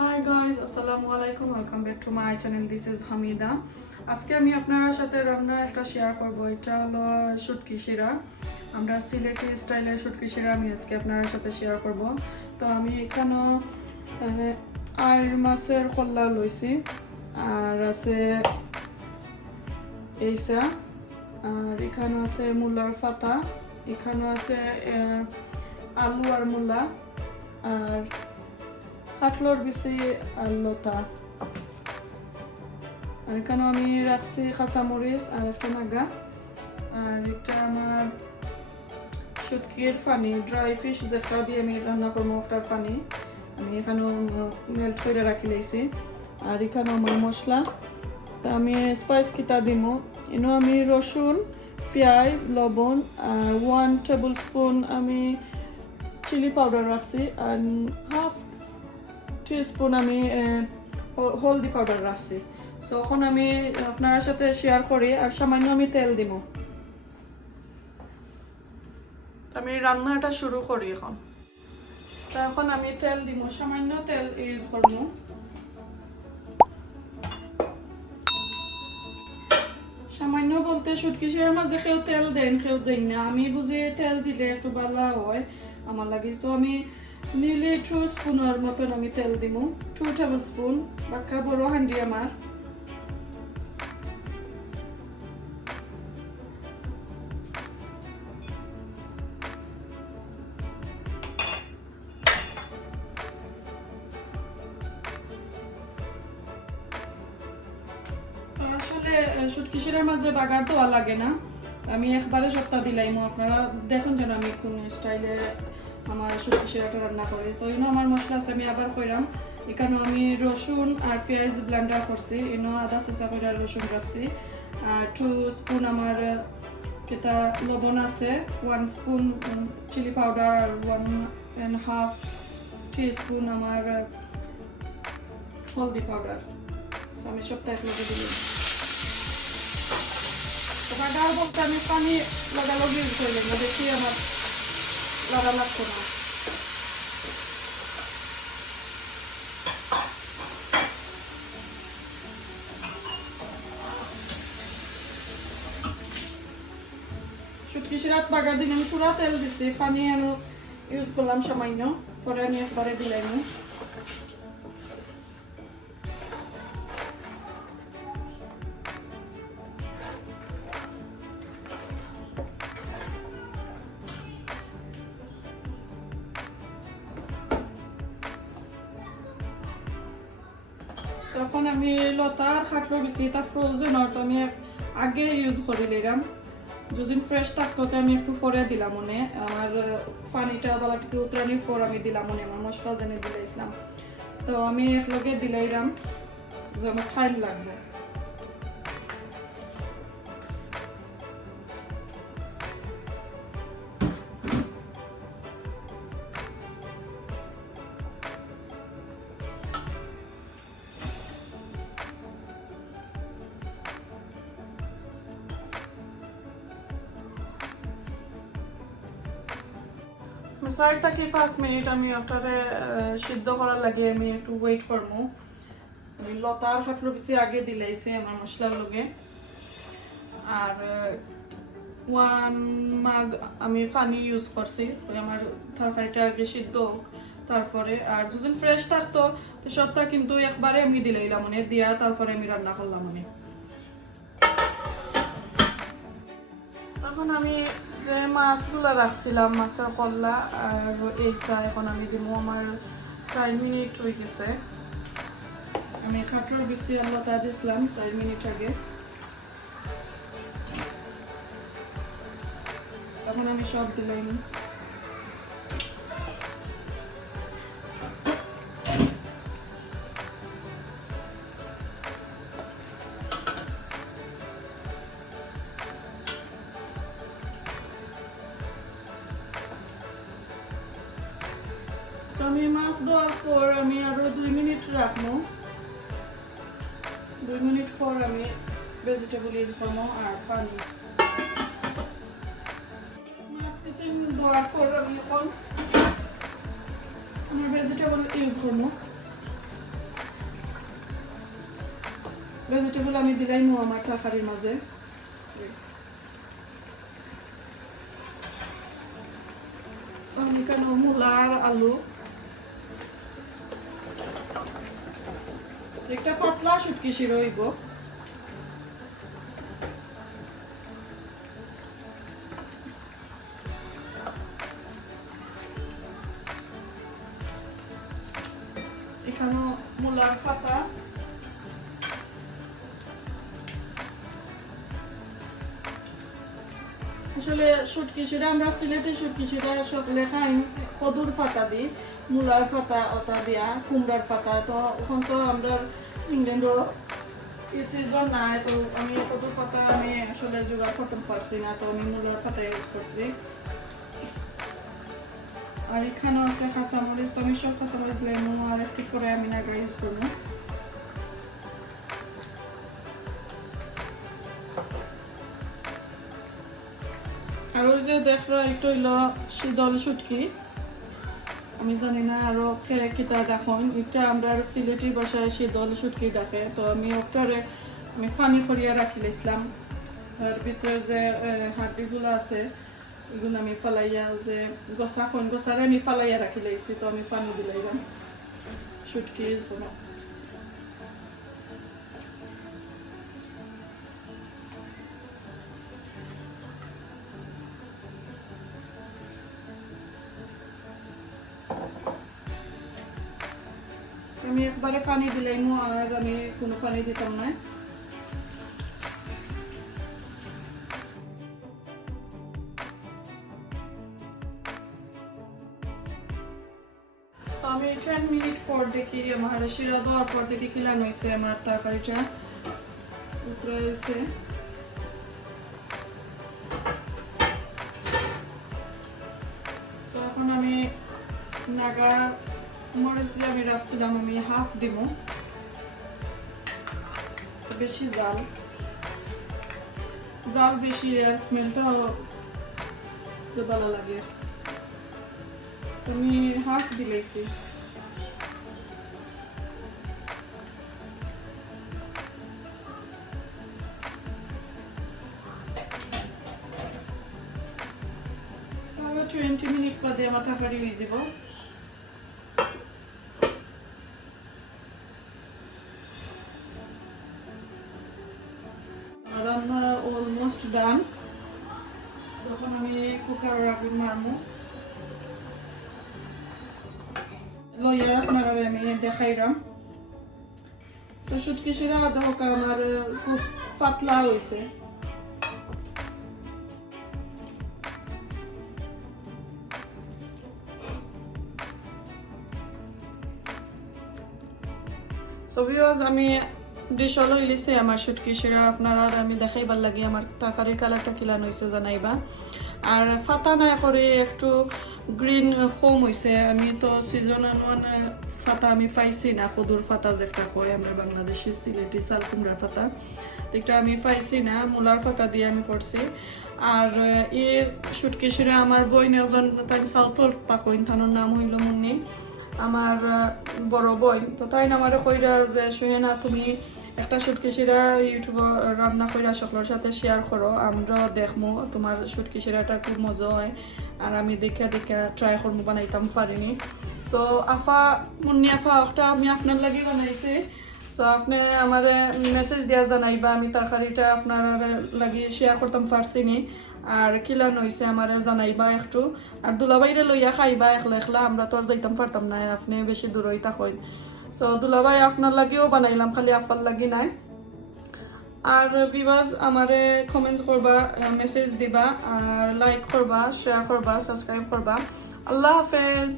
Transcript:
Hi guys, assalamu alaikum. Welcome back to my channel. This is Hamida. আজকে আমি আপনাদের সাথে রান্না একটা শেয়ার করব। এটা হলো shutkishira। আমরা সিলেটি স্টাইলের shutkishira আমি আজকে আপনাদের সাথে শেয়ার করব। তো আমি এখানে আর মাছের খোলা লইছি আর আছে এইসা আর এখানে আছে মূলার পাতা, এখানে আছে আলু আর মূলা আর কাটলর বিচি আর লতা আর এখানে আমি রাখছি কাঁচামরিচ আর একটা নাগা আর এটা আমার শুটকির পানি ড্রাই ফিশ যেটা দিয়ে আমি রান্না করবো একটা পানি আমি এখানে মেল্ট করে রাখি লাইছি আর এখানে আমার মশলা তা আমি স্পাইস কিটা দিব এনে আমি রসুন পেঁয়াজ লবণ আর 1 টেবিল স্পুন আমি চিলি পাউডার রাখছি আর হাফ টিস্পুন আমি হলদি পাউডার রাখছি। সো এখন আমি আপনার সাথে শেয়ার করি আর সামান্য আমি তেল দিব। আমি রান্নাটা শুরু করি এখন। তো এখন আমি তেল দিব, সামান্য তেল ইউজ করব। সামান্য বলতে শুটকিশিরার মাঝে কেউ তেল দেন কেউ দেন না, আমি বুঝি তেল দিলে একটু ভালো হয় আমার লাগে। তো আমি নিলে 2 স্পুনের মতন আমি তেল দিব, 2 টেবিল স্পুন বাক্কা বড় হান্ডি আমার। আসলে শুটকিশিরার মাঝে বাগার দেওয়া লাগে না, আমি একবারে সপ্তাহ দিলাম। আপনারা দেখুন যেন আমি কোন স্টাইলে আমার শুটকিশিরাটা রান্না করি। তো এনে আমার মশলা আছে আমি আবার কইরাম। এখানে আমি রসুন আর পেঁয়াজ ব্লেন্ডার করছি, এনে আদা চেঁচা করে রসুন রাখছি আর 2 স্পুন আমার কেটা লবণ আছে, 1 স্পুন চিলি পাউডার আর 1.5 টিস্পুন আমার হলদি পাউডার। আমি সবটা একলগে দিলাম। ডাল বলতে আমি পানি লাগালগি ইউজ করলাম না, বেশি আমার লড়া লাগতো না। শুটকিশিরাত বাগার দিন আমি পুরা তেল দিছি, পানি আমি ইউজ করলাম সামান্য, পরে আমি একবারে দিলাম। তখন আমি লতার খাটলো বেশি এটা ফ্রোজেন আর তো আমি আগে ইউজ করে নিলাম, যদিন ফ্রেশ থাকতো আমি একটু পরে দিলাম মনে আমার পানিটা বেলা থেকে উতরানির পর আমি দিলাম মনে আমার মশলা জেনে দিলাইছিলাম। তো আমি একলগে দিলাইলাম যে আমার টাইম লাগবে। চার থেকে 5 মিনিট আমি ওটারে সিদ্ধ করার লাগে আমি একটু ওয়েট করবো। আমি লতার খাটলো বেশি আগে দিলাইছি আমার মশলার লগে আর 1 মাগ আমি পানি ইউজ করছি আমার তরকারিটা আগে সিদ্ধ হোক তারপরে। আর যখন ফ্রেশ থাকতো তো সবটা কিন্তু একবারে আমি দিলাইলাম মানে দিয়া তারপরে আমি রান্না করলাম মানে। এখন আমি যে মাছগুলো রাখছিলাম মাছের কল্লা আর এইসা এখন আমি দিব আমার 4 মিনিট হয়ে গেছে। আমি খাটুর বেশি আল্লাহ দিয়েছিলাম 4 মিনিট আগে। এখন আমি সব দিলাম। আমি মাছ দেওয়ার পর আমি আরো 2 মিনিট রাখবো, 2 মিনিট পর আমি ভেজিটেবল ইউজ করবো আর পানি। মাছ কিছু দেওয়ার পর আমি এখন আমার ভেজিটেবল ইউজ করবো। ভেজিটেবল আমি দিলাই আমার তরকারির মাঝে এখানে মূলা আর আলু একটা পাতলা শুটকি শিরা হইব এখানে মূলার পাতা আসলে শুটকিশিরা আমরা সিলেটি শুটকিশিরা সকলে খাই কদুর পাতা দিই মূলার পাতা ওটা দিয়া কুমড়ার পাতা তো ওখান তো আমরা ইংল্যান্ডও এই সিজন নাই তো আমি কদুর পাতা আমি আসলে জোগাড় করতে পারছি না তো আমি মূলার পাতা ইউজ করছি আর এখানে আছে কাঁচামরিচ তো আমি সব কাঁচামরিচ লেমু আর একটু করে আমি নাগা ইউজ করবো আর ওই যে দেখলো একটু হইলো শীতল শুটকি আমি জানি না আরো কিতা দেখুন এটা আমরা সিলেটি ভাষায় শীতল শুটকি ডাকে তো আমি ওটারে আমি পানি করিয়া রাখি লাইছিলাম আর ভিতরে যে হাড্ডিগুলো আছে এগুলো আমি ফালাইয়া যে গোসারে আমি ফালাইয়া রাখি লাইছি তো আমি পানি দিলাইলাম শুটকি ইউজ করবো আমি একবারে পানি দিলাম আর আমি কোনো পানি দিতাম না আমি 10 মিনিট পর দেখি আমার শিরা দেওয়ার পর দেখি কিলান হয়েছে আমার তরকারিটা উতরে এসে এখন আমি নাগা মরিচ দিয়ে আমি রাখছিলাম আমি হাফ দিব বেশি জাল বেশি আর স্মেলটাও ভালো লাগে আমি হাফ দিলাইছি So 20 মিনিট বাদে আমার তরকারি হয়ে যাব রান্না অলমোস্ট ডান এখন আমি কুকারের আগুন মারবো লইয়া আপনারা আমি দেখাইলাম তো শুটকিশিরা দেখো আমার খুব পাতলা হয়েছে সো ভিউয়ার্স আমি ডিশ হলো ইলিশে আমার শুটকিশিরা আপনারা আমি দেখাইবার লাগে আমার তরকারির কালারটা কিলান হয়েছে জানাইবা আর ফাতা না করে একটু গ্রিন কম হয়েছে আমি তো সিজনাল ফাতা আমি পাইছি না কদুর ফাতা যেটা হয় আমরা বাংলাদেশি সিলেটি চাল কুমড়ার ফাতা এটা আমি পাইছি না মূলার ফাতা দিয়ে আমি করছি আর এই শুটকিশিরা আমার বইন এজন তাই সাউথর তাকইন থানোর নাম হইল মুন্নি আমার বড় বইন তো তাই আমার কইরা যে সুহেনা তুমি একটা শুটকিশিরা ইউটিউবে রান্না কইরা সকলের সাথে শেয়ার করো আমরা দেখমু তোমার শুটকিশিরাটা খুব মজা হয় আর আমি দেখা ট্রাই করবো বানাইতাম পারিনি সো আফা মুন্নি আফা একটা আমি আপনার লাগে বানাইছি সো আপনি আমার মেসেজ দিয়া জানাইবা আমি তরকারিটা আপনার লাগে শেয়ার করতাম পারছিনি আর কিলান হয়েছে আমার জানাইবা একটু আর দুলাবাইরে লইয়া খাইবা একলা আমরা তো আর যাইতাম পারতাম না আপনি বেশি দূর হইতা হইন সো দুলাভাই আপনার লাগিও বানাইলাম খালি আফার লাগি নাই আর ভিউয়ার্স আমারে কমেন্ট করবা মেসেজ দিবা আর লাইক করবা শেয়ার করবা সাবস্ক্রাইব করবা আল্লাহ হাফেজ